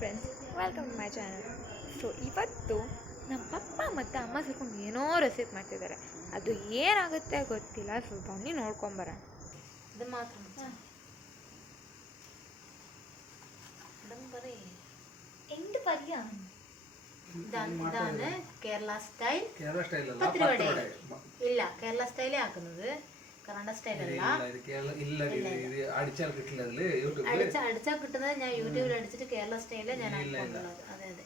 Friends, welcome to my channel. So ಇವತ್ತು ನಮ್ಮ ಪಪ್ಪ ಮತ್ತು ಅಮ್ಮ ಸೇರ್ಕೊಂಡು ಏನೋ ರೆಸಿಪಿ ಮಾಡ್ತಿದ್ದಾರೆ. ಅದು ಏನಾಗುತ್ತೆ ಗೊತ್ತಿಲ್ಲ. ಸೊ ಬನ್ನಿ ನೋಡ್ಕೊಂಬರೋಣ. ഇത് മാത്രം എന്ത് പറയാ? ഇതാണ് കേരള സ്റ്റൈൽ പത്തിരിവട. ഇല്ല, കേരള സ്റ്റൈലേ ആക്കുന്നത്, കർണാടക സ്റ്റൈൽ അല്ല. അടിച്ചാൽ കിട്ടുന്നത് ഞാൻ യൂട്യൂബിൽ അടിച്ചിട്ട് കേരള സ്റ്റൈലേ ഞാൻ ആക്കുന്നത്. അതെ അതെ,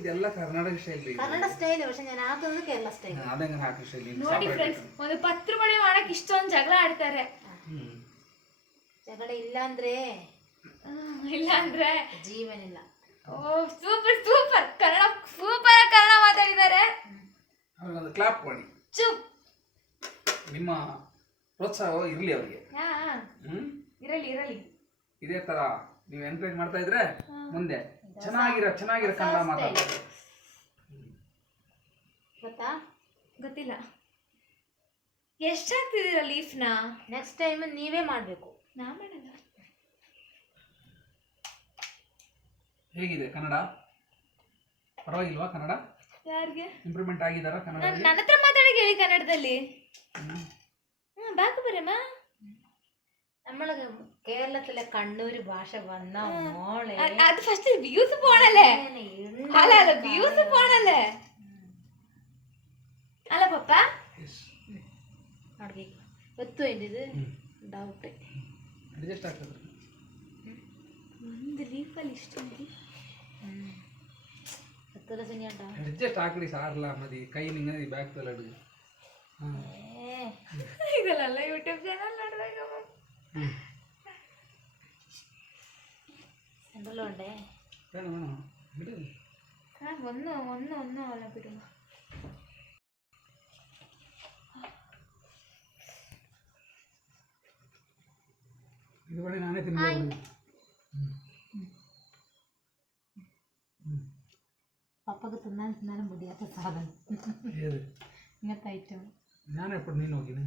ಇದೆಲ್ಲ ಕರ್ನಾಟಕ ಸ್ಟೈಲ್. ಕನ್ನಡ ಸ್ಟೈಲ್, പക്ഷെ ഞാൻ ಆക്കുന്നത് ಕೇರಳ ಸ್ಟೈಲ್. ಅದಂಗ ಹಾಕಿ ಸ್ಟೈಲ್. ನೋಡಿ ಫ್ರೆಂಡ್ಸ್, ಒಂದು ಪತ್ರೊಡೆ ಮಾಡಕ್ಕೆ ಇಷ್ಟೊಂದು ಜಗಳ ಆಡ್ತಾರೆ. ಜಗಳ ಇಲ್ಲ ಅಂದ್ರೆ ಜೀವನ ಇಲ್ಲ. ಓ super super Kannada, super Kannada ಮಾತಾಡಿದ್ದಾರೆ. ಒಂದು ಕ್ಲಾಪ್ ಮಾಡಿ. ಚುಪ್. ನಿಮ್ಮ ಪ್ರೋತ್ಸಾಹ ಇರಲಿ ಅವರಿಗೆ. ಇರಲಿ ಇರಲಿ. ಇದೇ ತರ ನೀವು ಎನ್ಕರೇಜ್ ಮಾಡ್ತಾ ಇದ್ರೆ ಮುಂದೆ ಚೆನ್ನಾಗಿರೋ ಕನ್ನಡ ಮಾತಾಡ್ತಾರೆ. ಗೊತ್ತಾ? ಗೊತ್ತಿಲ್ಲ. ಎಷ್ಟಾಗ್ತಿದ್ದೀರ ಲೀಫ್ನ? ನೆಕ್ಸ್ಟ್ ಟೈಮ್ ನೀವೇ ಮಾಡಬೇಕು, ನಾ ಮಾಡಲ್ಲ. ಹೇಗಿದೆ ಕನ್ನಡ? ಪರವಾಗಿಲ್ವಾ ಕನ್ನಡ? ಯಾರಿಗೆ ಇಂಪ್ರೂವ್ಮೆಂಟ್ ಆಗಿದಾರ ಕನ್ನಡ? ನನ್ನ ಹತ್ರ ಮಾತಾಡಿ ಹೇಳಿ ಕನ್ನಡದಲ್ಲಿ. ബാക്ക് പറയമ്മ. നമ്മള് കേരളത്തിലെ കണ്ണൂര് ഭാഷ വന്ന മോളെ അത് ഫസ്റ്റ് വ്യൂസ് പോണല്ലേ? അല്ല വ്യൂസ് പോണല്ലേ? അല്ല പപ്പ അവിടെ എത്തു എൻ്റെ ഇത് ഡൗട്ട്. ಅಡ್ಜಸ್ಟ್ ಆಗ್ತದೆ. ಒಂದು ಲೀಫಲ್ಲಿ ಇಷ್ಟೊಂದು എത്ര സിനിയുണ്ടോ? ಅಡ್ಜಸ್ಟ್ ಆಗ್ಲಿ ಸಾರ್ಲ ಮದಿ ಕೈ ನಿಂಗದಿ ಬ್ಯಾಕ್ ತಲಡು. ಇದೆಲ್ಲ ಯೂಟ್ಯೂಬ್ ಚಾನಲ್ ನೋಡಿದಾಗ എന്തെല്ലോ ഉണ്ടേ. ഒന്ന് അല്ല ಬಿಡುವ. ಇದು ಬಳಿ ನಾನೇ ತಿನ್ನಬಹುದು. പപ്പക്ക് തിന്നാനും മുടിയാത്ത സാധനം ഇങ്ങനത്തെ ഐറ്റം. ഞാൻ എപ്പോഴും നീ നോക്കിന്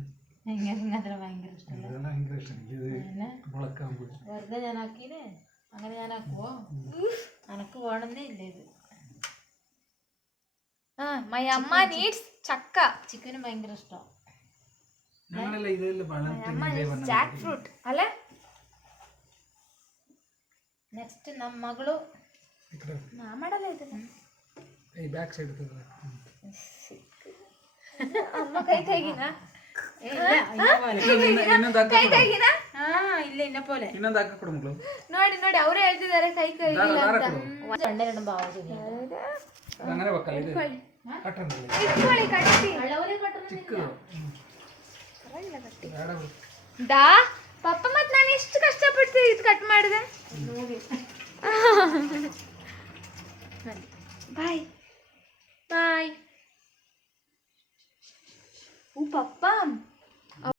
ഇങ്ങനത്തെ ഭയങ്കര ഇഷ്ടമല്ല. വെറുതെ ഞാൻ ആക്കീന്, അങ്ങനെ ഞാൻ ആക്കുവോ? എനക്ക് വേണമെന്നേ ഇല്ല ഇത്. മൈ അമ്മ നീഡ്സ് ചക്ക. ചിക്കനും ഭയങ്കര ഇഷ്ടം. ಜಾಕ್ ಫ್ರೂಟ್ ಅಲ್ಲ. ನೆಕ್ಸ್ಟ್ ನಮ್ಮ ಮಗಳು ನಾ ಮಾಡಲ್ಲ ಇದನ್ನ. ಈ ಬ್ಯಾಕ್ ಸೈಡ್ ಅಮ್ಮ ಕೈಗಿನ ಇಲ್ಲ ಇನ್ನ പോലെ ಇನ್ನೊಂದು ಹಾಕ ಕೊಡು ಮಗಳು. ನೋಡಿ ಅವರೇ ಹೇಳ್ತಿದ್ದಾರೆ ಕೈ രണ്ടെണ്ണം ബാവുന്നു. അങ്ങനെ വെക്കಲ್ಲ ಇದು ಕಟ್ಟಂತ ಇಟ್ಕೊಳ್ಳಿ ಕಟ್ಟಿ. ಚಿಕ್ಕದು ಬೇಡ ಬಿಡು. ದಾ ಪಪ್ಪ ಮತ್ತೆ ನಾನು ಎಷ್ಟು ಕಷ್ಟಪಟ್ಟು ಇದು ಕಟ್ ಮಾಡಿದೆ ನೋಡಿ. ಬಾಯ್ ಬಾಯ್. ಪಪ್ಪ